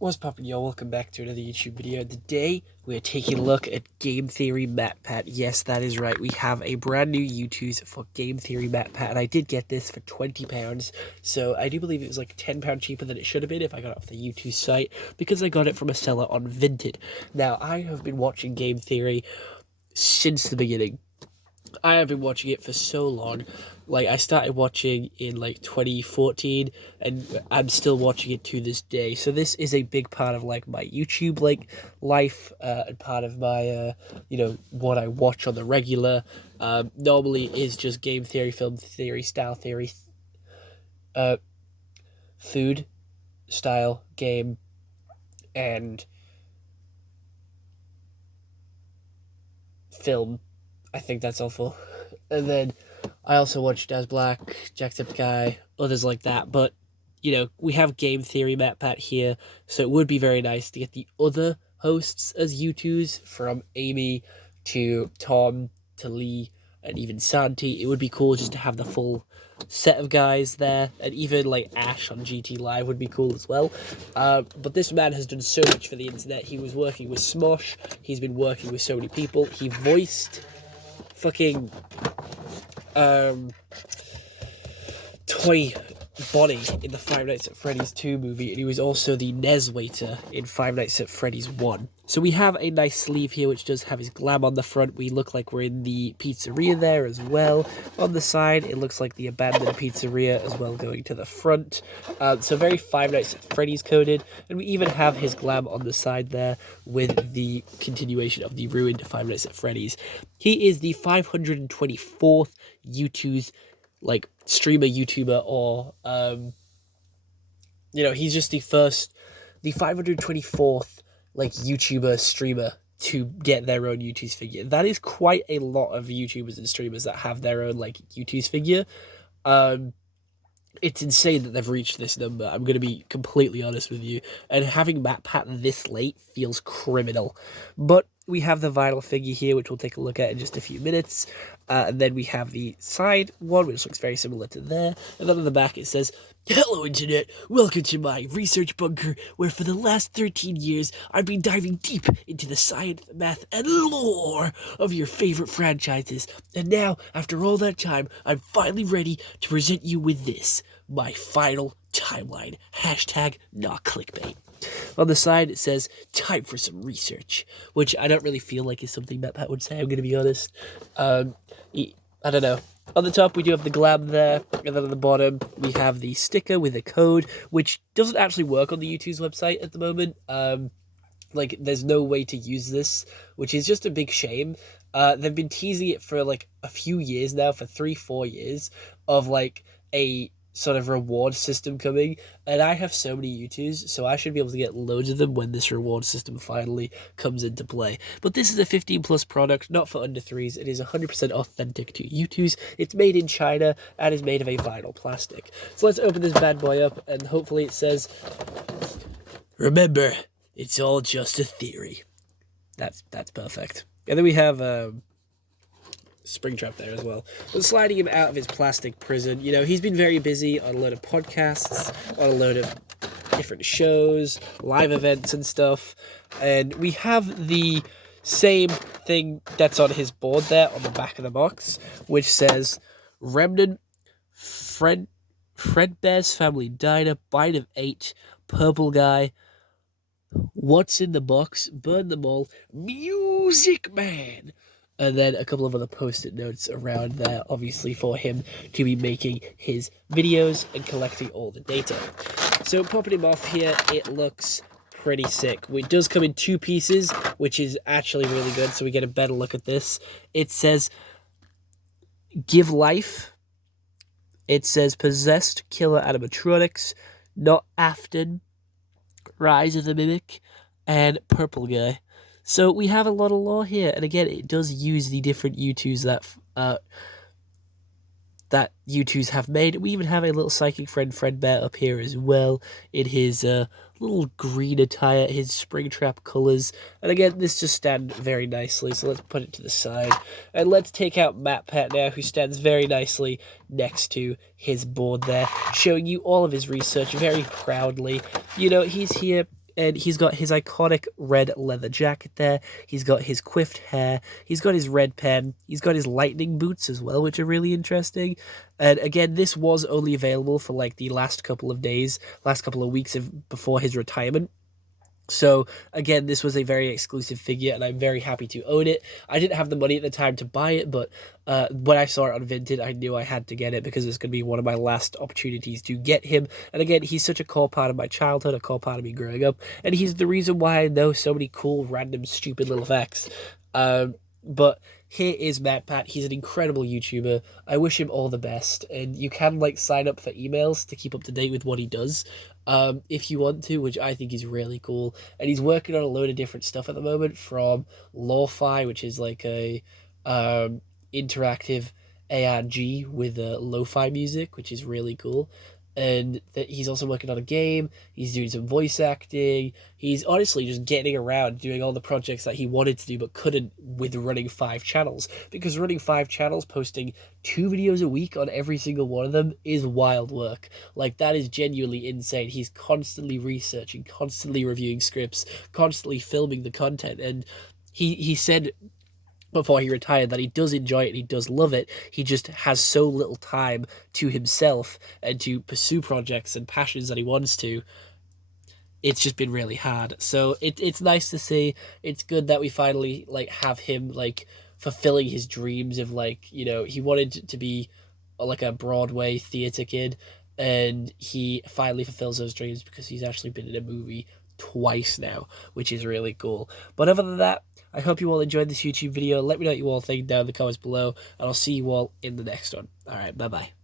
What's poppin', y'all? Welcome back to another YouTube video. Today, we're taking a look at Game Theory MatPat. Yes, that is right. We have a brand new Youtooz for Game Theory MatPat, and I did get this for £20, so I do believe it was like £10 cheaper than it should have been if I got it off the Youtooz site, because I got it from a seller on Vinted. Now, I have been watching Game Theory since the beginning. I have been watching it for so long. Like, I started watching in, like, 2014, and I'm still watching it to this day. So this is a big part of, like, my YouTube, like, life, and part of my, what I watch on the regular. Normally is just game theory, film theory, style theory, food, style, game, and film. I think that's all full. And then I also watch Daz Black, Jacksepticeye, others like that. But, we have Game Theory MatPat here, so it would be very nice to get the other hosts as Youtooz, from Amy to Tom to Lee and even Santi. It would be cool just to have the full set of guys there, and even like Ash on GT Live would be cool as well. But this man has done so much for the internet. He was working with Smosh, he's been working with so many people. He voiced fucking Toy Bonnie in the Five Nights at Freddy's 2 movie, and he was also the Nez waiter in Five Nights at Freddy's 1. So we have a nice sleeve here which does have his glam on the front. We look like we're in the pizzeria there as well. On the side, it looks like the abandoned pizzeria as well, going to the front. So very Five Nights at Freddy's coded, and we even have his glam on the side there with the continuation of the ruined Five Nights at Freddy's. He is the 524th Youtooz, like, streamer, YouTuber, or, he's just the 524th, like, YouTuber, streamer to get their own Youtooz figure. That is quite a lot of YouTubers and streamers that have their own, like, Youtooz figure. It's insane that they've reached this number. I'm going to be completely honest with you. And having MatPat this late feels criminal. But we have the vinyl figure here, which we'll take a look at in just a few minutes. And then we have the side one, which looks very similar to there. And then on the back it says, "Hello, Internet. Welcome to my research bunker, where for the last 13 years, I've been diving deep into the science, math, and lore of your favorite franchises. And now, after all that time, I'm finally ready to present you with this, my final timeline. Hashtag not clickbait." On the side, it says, "Time for some research," which I don't really feel like is something MatPat would say, I'm going to be honest. I don't know. On the top, we do have the glam there, and then on the bottom, we have the sticker with a code, which doesn't actually work on the Youtooz website at the moment. Like, there's no way to use this, which is just a big shame. They've been teasing it for, like, a few years now, for 3-4 years, of, like, a sort of reward system coming, and I have so many Youtooz, so I should be able to get loads of them when this reward system finally comes into play. But this is a 15+ product, not for under 3s. It is 100% authentic to Youtooz. It's made in China and is made of a vinyl plastic. So let's open this bad boy up, and hopefully it says, "Remember, it's all just a theory." That's perfect. And then we have Springtrap there as well. But sliding him out of his plastic prison, he's been very busy on a load of podcasts, on a load of different shows, live events and stuff. And we have the same thing that's on his board there on the back of the box, which says, "Remnant, Fredbear's Family Diner, Bite of 8, Purple Guy, What's in the Box, Burn Them All, Music Man." And then a couple of other post-it notes around there, obviously for him to be making his videos and collecting all the data. So popping him off here, it looks pretty sick. It does come in 2 pieces, which is actually really good, so we get a better look at this. It says, "Give Life." It says, "Possessed Killer Animatronics," "Not Afton," "Rise of the Mimic," and "Purple Guy." So we have a lot of lore here, and again, it does use the different Youtooz that Youtooz have made. We even have a little psychic friend, Fredbear, up here as well, in his little green attire, his Springtrap colours. And again, this just stands very nicely, so let's put it to the side. And let's take out MatPat now, who stands very nicely next to his board there, showing you all of his research very proudly. He's here And he's got his iconic red leather jacket there. He's got his quiffed hair. He's got his red pen. He's got his lightning boots as well, which are really interesting. And again, this was only available for like the last couple of days, last couple of weeks before his retirement. So again, this was a very exclusive figure, and I'm very happy to own it. I didn't have the money at the time to buy it, but when I saw it on Vinted, I knew I had to get it because it's going to be one of my last opportunities to get him. And again, he's such a core part of my childhood, a core part of me growing up, and he's the reason why I know so many cool, random, stupid little facts. But here is MatPat. He's an incredible YouTuber. I wish him all the best, and you can like sign up for emails to keep up to date with what he does, if you want to, which I think is really cool. And he's working on a load of different stuff at the moment, from Lo-Fi, which is like a interactive ARG with lo-fi music, which is really cool. And that he's also working on a game. He's doing some voice acting. He's honestly just getting around doing all the projects that he wanted to do but couldn't with running 5 channels. Because running 5 channels, posting 2 videos a week on every single one of them is wild work. Like, that is genuinely insane. He's constantly researching, constantly reviewing scripts, constantly filming the content. And he said before he retired that he does enjoy it and he does love it. He just has so little time to himself and to pursue projects and passions that he wants to. It's just been really hard. So it's nice to see. It's good that we finally like have him like fulfilling his dreams of, like, you know, he wanted to be like a Broadway theater kid, and he finally fulfills those dreams because he's actually been in a movie twice now, which is really cool. But other than that, I hope you all enjoyed this YouTube video. Let me know what you all think down in the comments below, and I'll see you all in the next one. All right, bye-bye.